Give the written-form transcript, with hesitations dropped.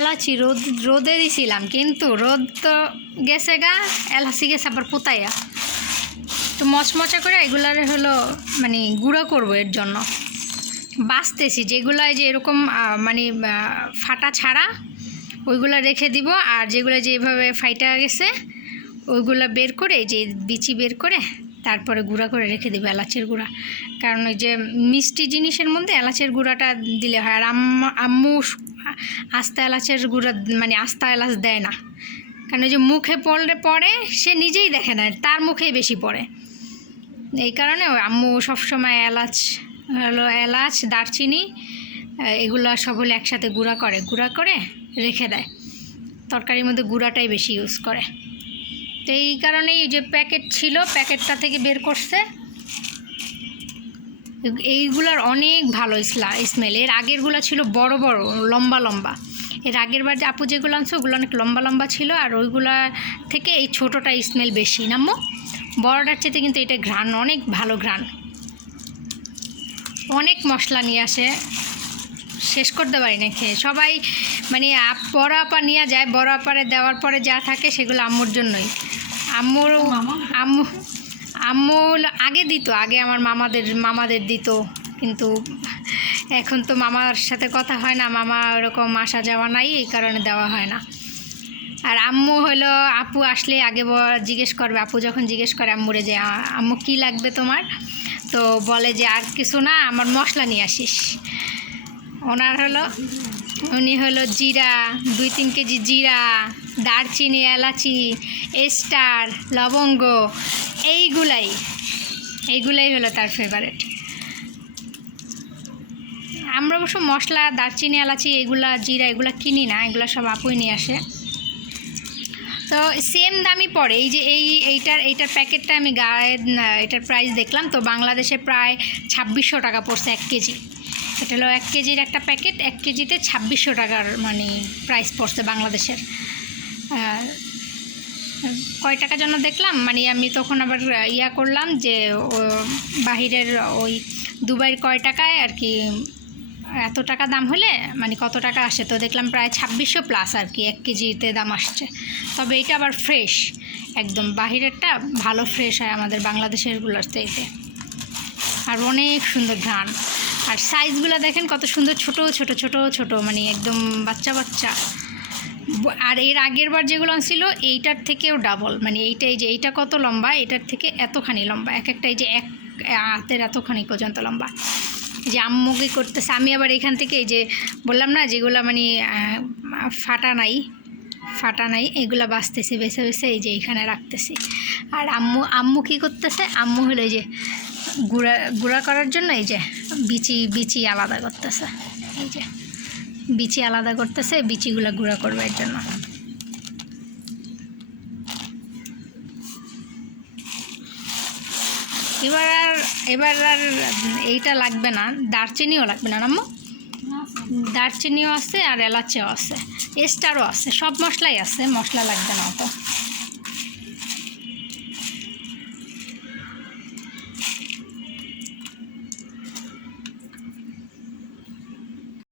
এলাচি রোদে দিছিলাম, কিন্তু রোদ তো গেছে গা, এলাচি গেছে আবার পোতাইয়া। তো মচমচা করে এগুলার হলো মানে গুঁড়ো করবো। এর জন্য বাছতেছি যেগুলো যে এরকম মানে ফাটা ছাড়া ওইগুলো রেখে দিব, আর যেগুলো যেভাবে ফাইটা গেছে ওইগুলো বের করে, যে বিচি বের করে তারপরে গুঁড়া করে রেখে দিব এলাচের গুঁড়া। কারণ ওই যে মিষ্টি জিনিসের মধ্যে এলাচের গুঁড়াটা দিলে হয়। আর আম্মু আস্তা এলাচের গুঁড়া মানে আস্তা এলাচ দেয় না, কারণ ওই যে মুখে পড়ে সে নিজেই দেখে না, তার মুখেই বেশি পড়ে। এই কারণে আম্মু সবসময় এলাচ দারচিনি এগুলো সব হলে একসাথে গুঁড়া করে রেখে দেয়। তরকারির মধ্যে গুঁড়াটাই বেশি ইউজ করে। তো এই কারণেই যে প্যাকেট ছিল, প্যাকেটটা থেকে বের করছে। এইগুলার অনেক ভালো স্মেল। এর আগেরগুলো ছিল বড় বড় লম্বা লম্বা। এর আগের বার যে আপু যেগুলো আনছে ওগুলো অনেক লম্বা লম্বা ছিল, আর ওইগুলা থেকে এই ছোটোটা স্মেল বেশি। নাম্মো বড়টার চেয়ে কিন্তু এটা ঘ্রাণ অনেক ভালো, ঘ্রাণ। অনেক মশলা নিয়ে আসে, শেষ করতে পারি না খেয়ে। সবাই মানে বড় আপা নিয়ে যায়, বড় আপারে দেওয়ার পরে যা থাকে সেগুলো আম্মুর জন্যই। আম্মু আগে দিত, আগে আমার মামাদের দিত, কিন্তু এখন তো মামার সাথে কথা হয় না, মামা ওরকম আসা যাওয়া নাই, এই কারণে দেওয়া হয় না। আর আম্মু হলো আপু আসলে আগে জিজ্ঞেস করবে, আপু যখন জিজ্ঞেস করে আম্মুরে যে আম্মু কী লাগবে তোমার, তো বলে যে আর কিছু না, আমার মশলা নিয়ে আসিস। উনি হলো জিরা 2-3 কেজি জিরা, দারচিনি, এলাচি, স্টার, লবঙ্গ, এইগুলাই হলো তার ফেভারিট। আমরা অবশ্য মশলা দারচিনি, এলাচি, এগুলা জিরা এগুলা কিনি না, এগুলো সব আপুই নিয়ে আসে। তো সেম দামই পড়ে। এই যে এইটার প্যাকেটটা আমি এটার প্রাইস দেখলাম, তো বাংলাদেশে প্রায় 2600 টাকা পড়ছে 1 কেজি। এটা হলো 1 কেজির একটা প্যাকেট, 1 কেজিতে 2600 টাকার মানে প্রাইস পড়ছে বাংলাদেশের। কয় টাকা জন্য দেখলাম, মানে আমি তখন আবার করলাম যে বাহিরের ওই দুবাইয়ের কয় টাকায় আর কি এত টাকা দাম হলে মানে কত টাকা আসে, তো দেখলাম প্রায় 2600 প্লাস আর কি 1 কেজিতে দাম আসছে। তবে এটা আবার ফ্রেশ, একদম বাহিরেরটা ভালো ফ্রেশ হয় আমাদের বাংলাদেশেরগুলোর চাইতে। আর অনেক সুন্দর ঘ্রাণ। আর সাইজগুলো দেখেন কত সুন্দর, ছোট ছোট ছোট ছোট, মানে একদম বাচ্চা বাচ্চা। আর এর আগের বার যেগুলো ছিল এইটার থেকেও ডাবল, মানে এইটা কত লম্বা, এটার থেকে এতখানি লম্বা, একটা এই যে এক হাতের এতখানি পর্যন্ত লম্বা। যে আম্মুকে করতেছে, আমি আবার এখান থেকে এই যে বললাম না যেগুলো মানে ফাটা নাই এগুলো বাছতেছি, বেছে এই যে এখানে রাখতেছি। আর আম্মু কী করতেছে, আম্মু হলো এই যে গুঁড়া করার জন্য এই যে বিচি আলাদা করতেছে, এই যে বিচি আলাদা করতেছে, বিচিগুলো গুঁড়া করবে এর জন্য। এবার আর এইটা লাগবে না, দারচিনিও লাগবে না আম্মু। দারচিনিও আছে আর এলাচিও আছে, স্টারও আছে, সব মশলাই আছে, মশলা লাগবে না অত।